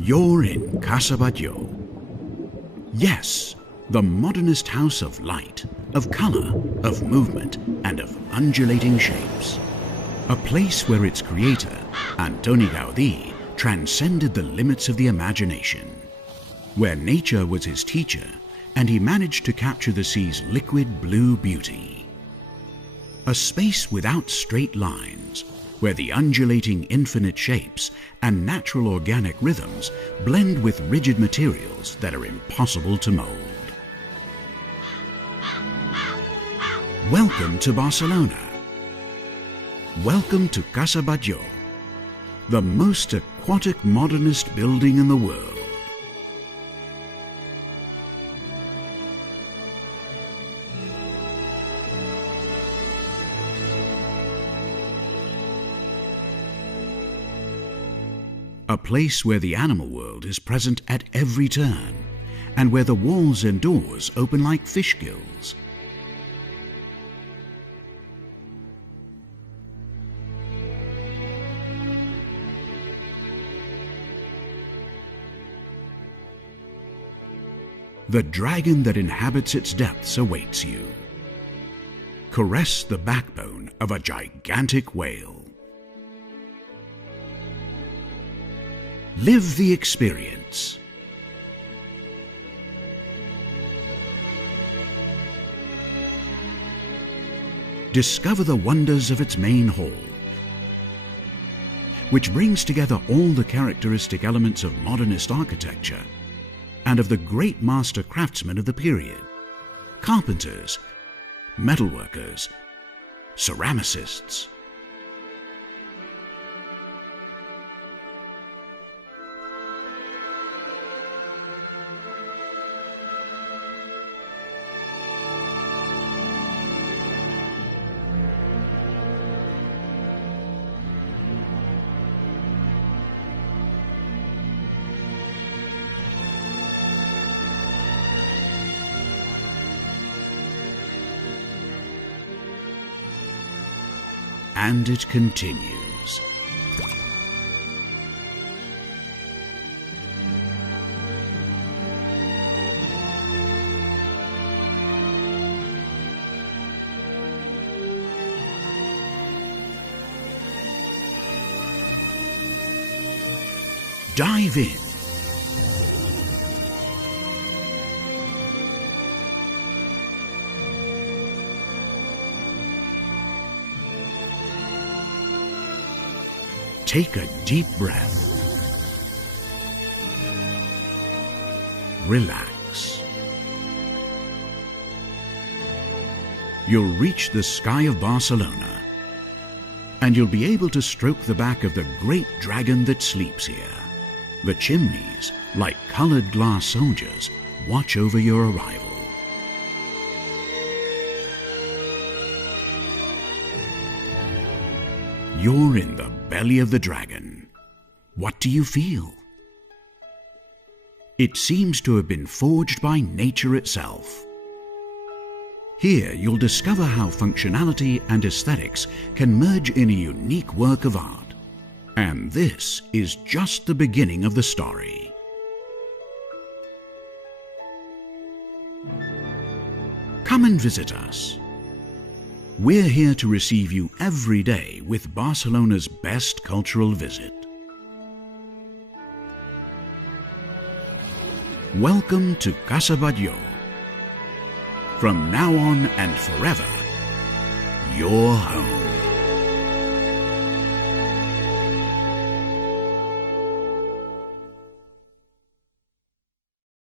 You're in Casa Batlló. Yes, the modernist house of light, of colour, of movement, and of undulating shapes. A place where its creator, Antoni Gaudí, transcended the limits of the imagination. Where nature was his teacher, and he managed to capture the sea's liquid blue beauty. A space without straight lines, where the undulating infinite shapes and natural organic rhythms blend with rigid materials that are impossible to mold. Welcome to Barcelona. Welcome to Casa Batlló, the most aquatic modernist building in the world. A place where the animal world is present at every turn, and where the walls and doors open like fish gills. The dragon that inhabits its depths awaits you. Caress the backbone of a gigantic whale. Live the experience. Discover the wonders of its main hall, which brings together all the characteristic elements of modernist architecture and of the great master craftsmen of the period: carpenters, metalworkers, ceramicists. And it continues. Dive in. Take a deep breath. Relax. You'll reach the sky of Barcelona, and you'll be able to stroke the back of the great dragon that sleeps here. The chimneys, like coloured glass soldiers, watch over your arrival. You're in the belly of the dragon. What do you feel? It seems to have been forged by nature itself. Here you'll discover how functionality and aesthetics can merge in a unique work of art. And this is just the beginning of the story. Come and visit us. We're here to receive you every day with Barcelona's best cultural visit. Welcome to Casa Batlló. From now on and forever, your home.